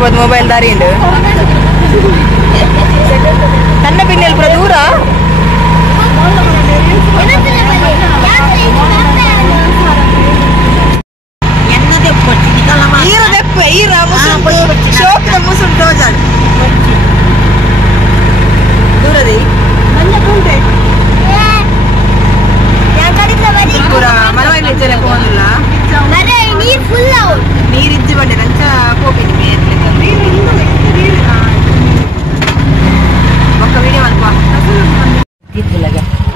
ಪೋದು ಮೊಬೈಲ್ ದಾರಿ ಉಂಡು ಸಣ್ಣ ಪಿನ್ನೆಲ್ ಪುರ ದೂರ ದೂರದಿ ಮರವಾಯಿ ಹೋಗಿಲ್ಲ ನೀರಿಜ್ಜಿ ಬಂಡೆ ನಂಚ ಹೋಗಿದ್ವಿ ಒಕ್ಕ ವಿಡಿಯೋ ಅಲ್ಪ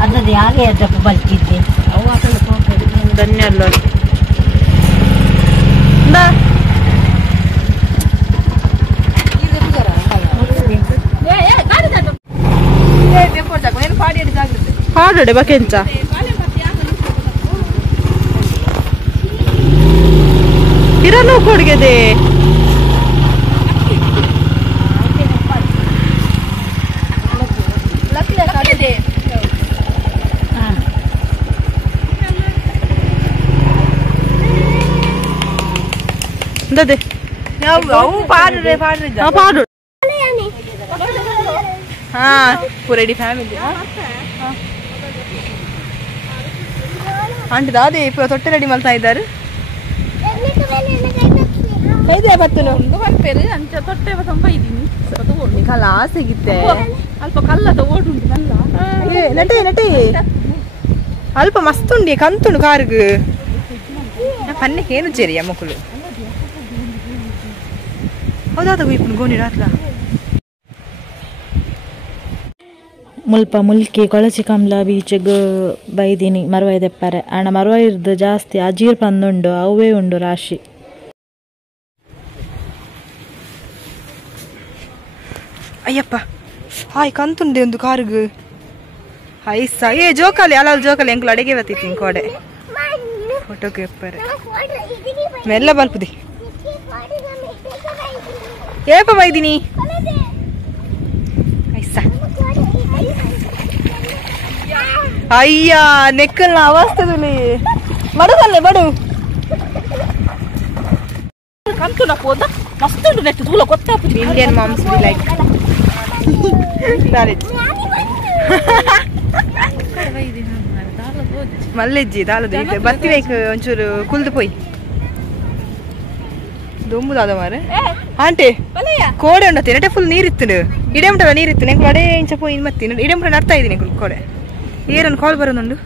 ಅದ್ರದ್ದು ಯಾರೇ ಬಲ್ತಿದ್ದೆ ಧನ್ಯಲ್ಲ ಹಾಡೋಡೆ ಬಕೆಂಚ ಇರನು ಕೊಡ್ಗೆದೆ ಪಾಡು ಹಾ ಪೂರಡಿ ಫ್ಯಾಮಿಲಿ ಆಂಟಿ ಅದೇ ತೊಟ್ಟೆ ರೆಡಿ ಮಾಡ್ತಾ ಇದ್ದಾರೆ ಕಲ್ಲ ಆಸೆಗಿತ್ತೆ ಅಲ್ಪ ಕಲ್ಲ ತಗೋಡುಂಟು ನಟೆ ನಟೆ ಅಲ್ಪ ಮಸ್ತ್ ಉಂಡಿ ಕಂತುಂಡು ಕಾರ್ಗ್ ಪನ್ನಕ್ಕೆ ಏನು ಜೇರಿಯ ಮಕ್ಕಳು ಹೌದಾದ ಇಪ್ಪು ಗೋಣಿ ರಾತ್ಲ ಮುಲ್ಪ ಮುಲ್ಕಿ ಕೊಳಚಿ ಕಮ್ಲ ಬೀಚ್ಗ್ ಬೈದಿನಿ ಮರವಾಯಿ ದೆಪ್ಪರೆ ಅಣ್ಣ ಮರವಾಯಿರ್ದು ಜಾಸ್ತಿ ಅಜೀರ್ ಪಂದುಂಡು ಅವೇ ಉಂಡು ರಾಶಿ ಅಯ್ಯಪ್ಪ ಹಾಯ್ ಕಂತುಂಡೆ ಒಂದು ಕಾರ್ಗ್ ಐಸ ಏ ಜೋಕಾಲಿ ಅಲ್ಲ ಜೋಕಾಲಿ ಎಂಕ್ಲು ಅಡಿಗೆ ಬತ್ತಿತ್ತು ಇಂಕೋಡೆ ಫೋಟೋಗೆ ಎಪ್ಪರೆ ಮೆಲ್ಲ ಬಲ್ಪುದಿ ಏಪ ಬೈದಿನಿ ಐಸ ಅಯ್ಯ ನೆಕ್ಕಲ್ನ ಅವಸ್ಥೆದಲ್ಲಿ ಬಡುದಲ್ಲೇ ಬಡು ಕಂತುನ ಪೋದ ಮಸ್ತುಂಡು ನೆಟ್ಟು ತೂಲ ಗೊತ್ತಾಪುಜಿ ಇಂಡಿಯನ್ ಮಾಮ್ಸ್ ವಿ ಲೈಕ್ ದಾಲೆಜ್ಜಿ ಮಲ್ಲೆಜ್ಜಿ ದಾಲದು ಇದೆ ಬರ್ತಿಬೇಕು ಒಂಚೂರು ಕುಲ್ದು ಪೋಯ್ ದೊಂಬುದಾದ ಮಾರೆ ಆಂಟಿ ಕೋಡೆ ಉಂಡತಿ ನೆಟೆ ಫುಲ್ ನೀರಿತ್ತು ಇಡೇ ಉಂಟಲ್ಲ ನೀರಿತ್ತು ನೆಂಕು ಅಡೇ ಇಂಚ ಪೋಯ್ ಮತ್ತೆ ಇಡೇ ಉಂಟ ನಡ್ತಾ ಇದ್ದೀನಿ ಕೋಡೆ ಏರನ್ನು ಕಾಲ್ ಬರೋದುಂಡು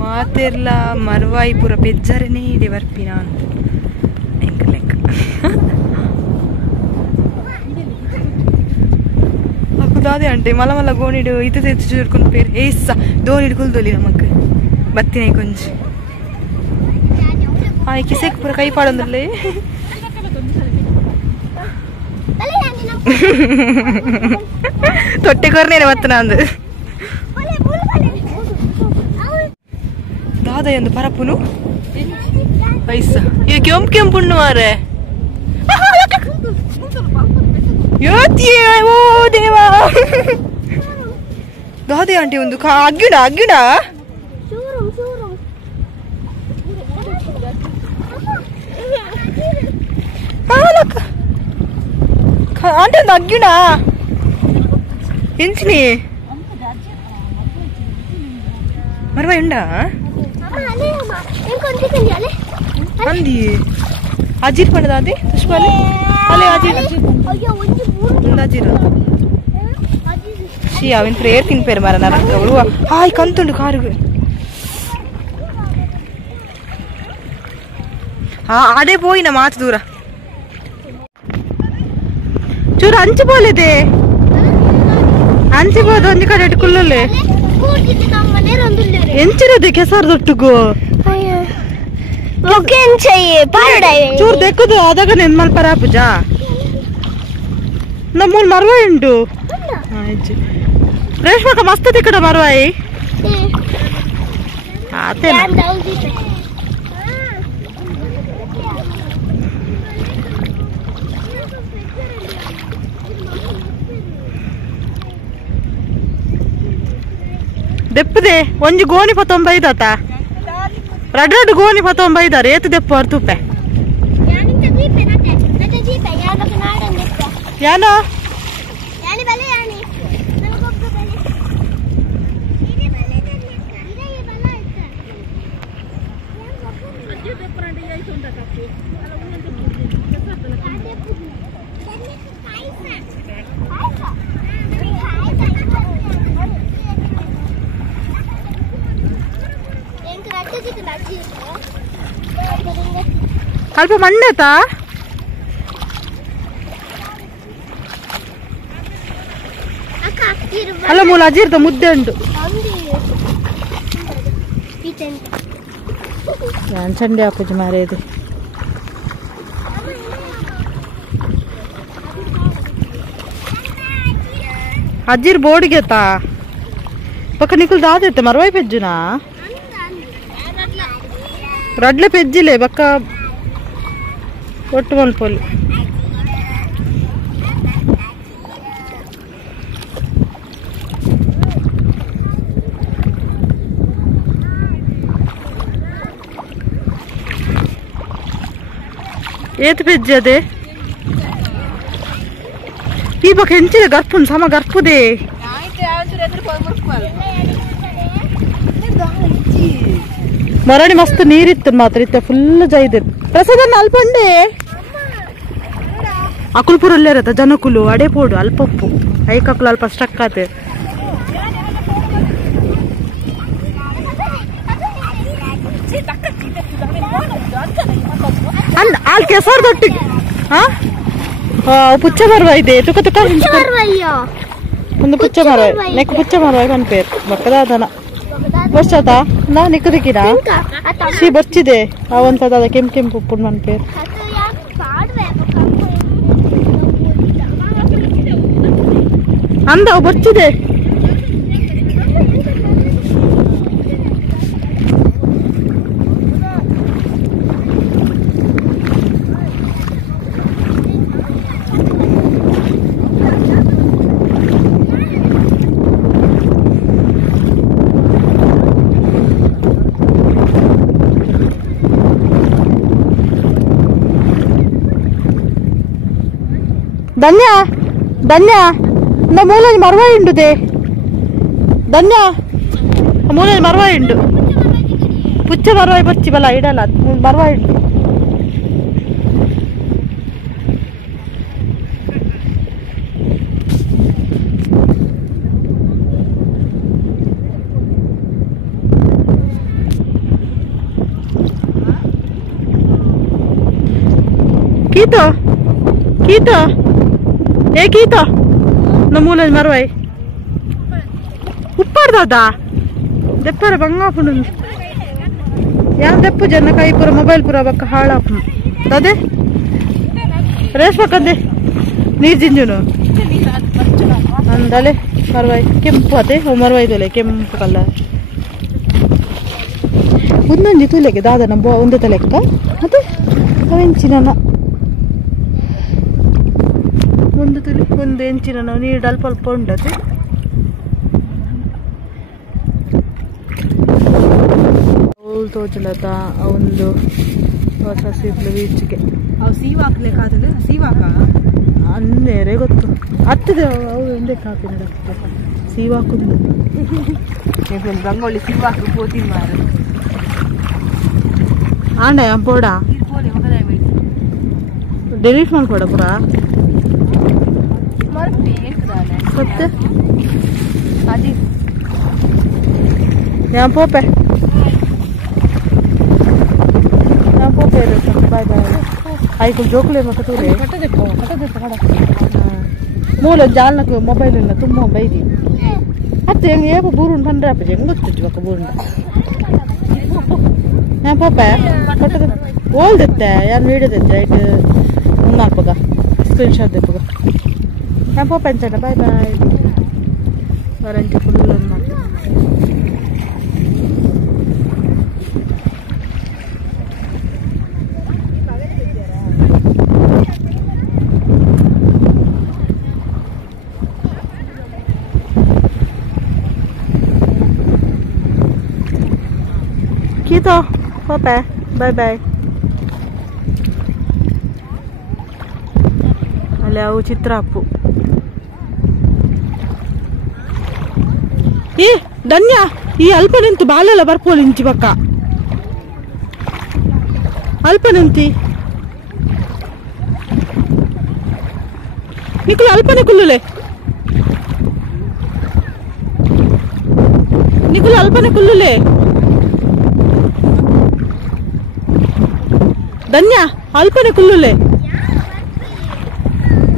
ಮಾತೆರ್ಲ ಮರವಾಯಿ ಪೂರ ಬೆಜ್ಜರನೇ ಇದೆ ಬರ್ಪಿನ ಅಂತ ಎಂಕ ಲೆಕ್ಕ ಹಾಕುದಾದೆ ಅಂಟೆ ಮಲ ಮಲ ಗೋಣಿಡು ಇದು ತೆತ್ತು ಚೂರ್ಕೊಂಡು ಪೇರು ಏಸ ದೋಣಿಡು ಕುಲ್ದೊಲಿ ನಮಕ್ ಬತ್ತಿನ ಕೊಂಚ ಹಾಯ್ ಕಿಸೆಕ್ ಪೂರ ಕೈ ಪಾಡಂದ್ರಲ್ಲೇ ತೊಟ್ಟೆ ಕೊರ್ನೇನೆ ಮತ್ತ ನಂದು ದಾದ ಎಂದು ಪರಪುನು ಪೈಸ ಈಗ ಕೆಂಪು ಕೆಂಪುಣ್ಣು ಮಾರೆ ಓ ದೇವಾ ದಾದೆ ಆಂಟಿ ಒಂದು ಅಗ್ಗಿಡ ಅಗ್ಗಿಡ ಆಂಟಿ ಒಂದು ಅಗ್ಗಿಡ ಎಂಚಿನಿ ಮರವಾಯಿ ಉಂಡ ಅಂದಿ ಅಜೀರ್ ಪಂಡದ ಅದೇ ತುಷ್ಪಾಲಿ ಅಲ್ಲೇ ಅಜೀರ್ ಒಂದು ಅಜೀರ್ ಶಿ ಅವನ್ ಪ್ರೇಯರ್ ತಿನ್ಪೇರು ಮರ ನರಕ ಹಾಯ್ ಕಂತುಂಡು ಕಾರುಗೆ ಹಾ ಅದೇ ಪೋಯಿನ ಮಾತು ದೂರ ಚೂರು ಹಂಚಿಬೋಲಿದೆ ಹಂಚಿಬೋದು ಒಂದು ಕಡೆ ಇಟ್ಕೊಳ್ಳಲೆ ಎಂಚಿರದೆ ಕೆಸರದೊಟ್ಟಿಗೂ ಚೂರು ದೆಕ್ಕದು ಅದಾಗ ನೆನ್ಮಲ್ ಪರಾಪುಜ ನಮ್ಮೂಲ್ ಮರವಾಯಿ ಉಂಟು ರೇಷ್ಮಕ ಮಸ್ತ್ ತಿಕ್ಕಡ ಮರವಾಯಿ ಆತೇನ ದೆಪ್ಪದೆ ಒಂಜಿ ಗೋಣಿ 95 ಆತ ರಡ್ ಗೋಣಿ 95 ರೇತು ದೆಪ್ಪ ತುಪ್ಪೆ ಯಾನೋ ಅಲ್ಪ ಮಂಡೇತಾ ಅಲ್ಲ ಮೂಲ ಅಜಿರ್ದ ಮುದ್ದೆ ಉಂಟು ನಾನು ಚಂಡೆ ಹಾಕುದು ಮಾರೇ ಇದು ಅಜ್ಜಿರ್ ಬೋರ್ಡ್ಗೆತಾ ಪಕ್ಕ ನಿಕುಲ್ ದಾದಿರ್ತೆ ಮರವಾಯಿ ಪೆಜ್ಜುನಾ ರಡ್ಲೆ ಪೆಜ್ಜಿಲೆ ಬಕ್ಕ ಒಟ್ಟು ಮಲ್ಪೊಲಿ ಏತ್ ಪೆಜ್ಜಿ ಅದೇ ಈ ಬಕ್ಕ ಹೆಂಚಿನ ಗರ್ಪುನ್ ಸಮ ಗರ್ಪುದೇ ಮರಣಿ ಮಸ್ತ್ ನೀರಿತ್ತು ಮಾತ್ರ ಇತ್ತ ಫುಲ್ ಜೈದ ಪ್ರಸಾದ ಅಲ್ಪಂಡೆ ಅಕುಲ್ಪುರಲ್ಲೇ ಇರತ್ತ ಜನಕುಲು ಅಡೆ ಪೋಡು ಅಲ್ಪಪ್ಪು ಐಕಕ್ಕಲು ಅಲ್ಪ ಸ್ಟಕ್ ಆತೆ ಅಲ್ಲಿ ಕೆಸರ್ದೊಟ್ಟಿಗೆ ಪುಚ್ಚ ಮರವ ಇದೆ ತುಕ ತುಕ ಒಂದು ಪುಚ್ಚ ಮರವ ನೆಕ್ ಪುಚ್ಚ ಮರವ ಕನ್ಪೇರ್ ಬಕ್ಕದಾದನ ಬರ್ಸದ ನಾ ನಿಕ್ಕದಿಕ್ಕಿನ ಸಿ ಬರ್ಚಿದೆ ಅವಂತದ ಕೆಂಪು ಕೆಂಪು ಉಪ್ಪು ನನ್ನ ಪೇರು ಅಂದ ಬರ್ಚಿದೆ ಧನ್ಯ ಧನ್ಯ ನಾ ಮೂಲೆಯಲ್ಲಿ ಮರವಾಯಿ ಉಂಡುದೆ ಧನ್ಯ ಮೂಲೆಯಲ್ಲಿ ಮರವಾಯಿ ಉಂಡು ಪುಚ್ಚ ಮರವಾಯಿ ಬಚ್ಚಿ ಬಲ ಇಡಲ್ಲ ಮರವಾಯಿ ಉಂಡು ಕೀತೋ ಕೀತೋ ಏ ಕೀತೋ ನಮ್ಮೂಲಲ್ಲಿ ಮರವಾಯಿ ಉಪ್ಪಾಡ್ದ ದೆಪ್ಪರ ಬಂಗಾಪುಂಡು ಯಾನ್ ದೆಪ್ಪು ಜನ ಕೈ ಪೂರ ಮೊಬೈಲ್ ಪೂರ ಬಕ್ಕ ಹಾಳಾಪು ಅದೇ ರೇಸ್ ಬಕ್ಕಂದೆ ನೀರ್ ಜಿಂಜುನು ಅಂದಲೆ ಮರವಾಯಿ ಕೆಂಪು ಅದೇ ಮರವಾಯ್ದಲೆ ಕೆಂಪು ಕಲರ್ ಒಂದೊಂದು ತುಲೆಗೆ ದಾದನ ಒಂದೇ ತಲೆಕ್ಕ ಅದೇ ಅವೆಂಚಿನ ಒಂದು ತುಲಿ ಒಂದು ಎಂಚಿನ ನಾವು ನೀರು ಅಲ್ಪ ಅಲ್ಪ ಉಂಟದೆ ಅವಳು ತೋಚಲದ ಒಂದು ಹೊಸ ಸಿದ್ಲು ಬೀಚ್ಗೆ ಅವು ಸೀವಾಕ್ಲಿಕ್ಕಾದ್ರೆ ಸೀವಾಕ ಅನ್ನೇರೆ ಗೊತ್ತು ಹತ್ತದೆ ಅವು ಎಂದೇ ಕಾಪಿ ನಡಕ್ಕೆ ಸೀವಾಕುಂದು ಗಂಗೊಳ್ಳಿ ಸೀವಾಕು ಪೋತಿನ ಮಾರ ಆಂಡ ಪೋಡ ಡೆಲೀಟ್ ಮಾಡ್ಕೊಡ ಪುರ ಮತ್ತೆ ഞാൻ പോപ്പേ ബൈ ബൈ ಆಯ್ತು ಜೋಕುಲೆ ಮಕ್ಕತೂಲೆ ಮೂಲ ಜಾಲ್ನಕ್ಕೆ ಮೊಬೈಲ್ ಇಲ್ಲ ತುಂಬ ಬೈದಿ ಅತ್ತೆ ಹೆಂಗೆ ಏಪ ಬೂರುಂಡು ಪಂಡ್ರೆ ಅಪ್ಪಜಿ ಹೆಂಗೆ ಗೊತ್ತಿತ್ತು ಬಕ್ಕ ಬೂರುಂಡು ഞാൻ പോപ്പേ ಓಲ್ದಿತ್ತೆ ಯಾರು ವೀಡಿಯೋದಿತ್ತೆ ಆಯ್ತು ಮುಂದೆ ಹಾಕ್ಬೋದ ಸ್ಕ್ರೀನ್ಶಾಟ್ ತೆಪ್ಪಗ ഞാൻ പോപ്പേ ചേട്ടാ ബൈ ബൈ വരഞ്ച് full Kito, Pope, bye bye. ಅಲ್ಲಿ ಅವು ಚಿತ್ರಾಪು. ಏ ಧನ್ಯ ಈ ಅಲ್ಪ ನಿಂತು ಬಾಲೆಲ್ಲ ಬರ್ಪೋಲು ಇಂಚಿ ಬಕ್ಕ ಅಲ್ಪ ನಿಂತಿ ನಿಕುಲು ಅಲ್ಪನೆ ಕುಲ್ಲುಲೆ ನಿಕುಲು ಅಲ್ಪನೆ ಕುಲ್ಲುಲೆ ಧನ್ಯ ಅಲ್ಪನೆ ಕುಲ್ಲುಲೆ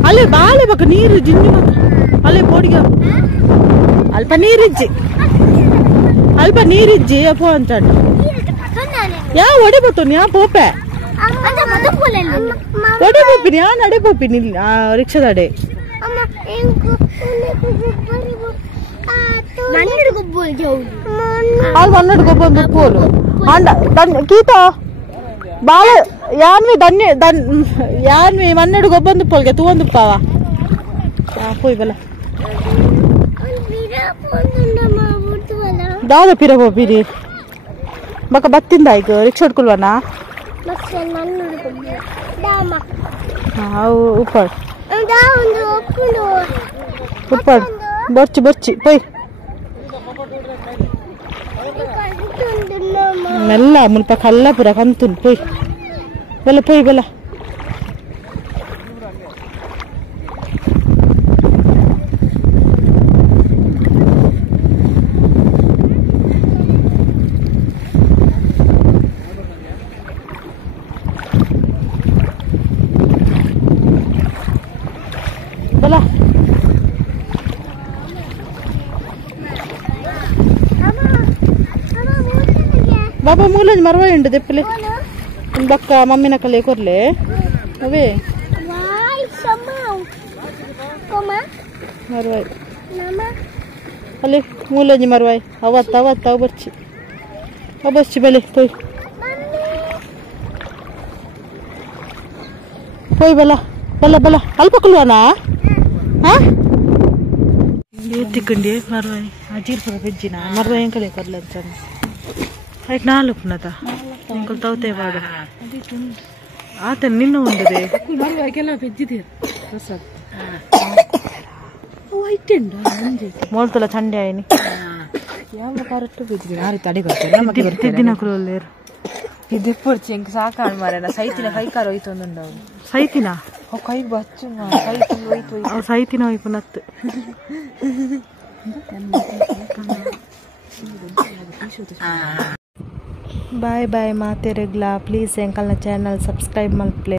ಅಲ್ಲೇ ಬಾಲೆ ಬಕ್ಕ ನೀರು ಜಿಂಜಿ ಅಲ್ಲೇ ಬೋಡಿಗೆ ಅಲ್ಪ ನೀರಿಜ್ಜಿ ಅಲ್ಪ ನೀರಿಜ್ಜಿ ಅಪ್ಪ ಅಂತ ಯಾ ಒಡೆ ಬತ್ತೋನ್ ಯಾ ಪೋಪೆ ಒಡೆ ಪೋಪಿನಿ ಯಾ ನಡೆ ಪೋಪಿನಿ ರಿಕ್ಷಾದಡೆ ಅದು ಮನ್ನಡು ಗೊಬ್ಬೊಂದು ಪೋಲು ಅಂಡ ಗೀತ ಬಾಳ ಯಾನ್ವಿ ಧನ್ಯ ಯಾನ್ವಿ ಮನ್ನಡು ಗೊಬ್ಬೊಂದು ಪೋಲ್ಗೆ ತೂವೊಂದು ಪಾವ ಪೋಯ್ ಬಲ ದಾದ ಪಿರ ಪಿರಿ ಬಕ್ಕ ಬತ್ತಿಂದ ಈಗ ರಿಕ್ಷಾ ಹೊಡ್ಕೊಲ್ವನಾ ಉಪ್ಪಾಡ್ ಉಪ್ಪಾಡ್ ಬರ್ಚಿ ಬರ್ಚಿ ಪೊಯ್ ಮೆಲ್ಲ ಮುಲ್ಪ ಕಲ್ಲ ಪುರ ಕಂತುನ್ ಪೊಯ್ ಬಲ ಪೊಯ್ ಬಲ ಬಲ ಬಾಬಾ ಮೂಲಂಜಿ ಮರವಾಯಿ ಉಂಟು ದೆಪ್ಪಲೆ ಬಕ್ಕ ಮಮ್ಮಿನ ಕಲೆ ಕೊರ್ಲೆ ಅವೇ ಮರವಾಯಿ ಅಲ್ಲಿ ಮೂಲಂಜಿ ಮರವಾಯಿ ಅವತ್ತು ಅವು ಬರ್ಚಿ ಅವು ಬರ್ಚಿ ಬಲೆ ಪೊಯ್ ಪೊಯ್ ಬಲ ಬಲ ಬಲ ಅಲ್ಪ ಕುಲ್ವಾನಾ ಹಾ ಎತ್ತಿಕೊಂಡಿ ಮರವಾಯಿ ಅಜೀರ್ ಪುರ ಬೆಜ್ಜಿನ ಮರವಾಯಿ ಎಂಕಲೆ ಕೊರ್ಲೆ ಅಂತ ಆಯ್ತು ನಾಲ್ಕು ನದ ಎಂಕಲ್ ತವತೆ ಮಾಡು ಆತ ನಿನ್ನ ಉಂಡದೆ ಮರುವಾಗೆಲ್ಲ ಬೆಜ್ಜಿದೆ ಮೋಲ್ತಲ ಚಂಡೆ ಆಯ್ನಿ ಯಾವ ಕರೆಕ್ಟ್ ಬಿದ್ದಿನ ಆ ರೀತಿ ಅಡಿಗೆ ತಿದ್ದಿನ ಕುಲಲ್ಲೇರು ಇದು ಪುರ್ಚಿ ಎಂಕ್ ಸಾಕಾಣ್ ಮಾರೇನ ಸೈತಿನ ಕೈ ಕಾರ್ ಹೋಯ್ತು ಒಂದುಂಡು ಅವ್ರು ಸೈತಿನ ಅವು ಕೈ ಬಚ್ಚು ಕೈ ಫುಲ್ ಹೋಯ್ತು ಅವು ಸೈತಿನ ಹೋಯ್ತು ನತ್ತು ಬಾಯ್ ಬಾಯ್ ಮಾತೆರೆಗ್ಲಾ ಪ್ಲೀಸ್ ಎಂಕಲ್ನ ಚಾನಲ್ ಸಬ್ಸ್ಕ್ರೈಬ್ ಮಲ್ಪ್ಲೆ.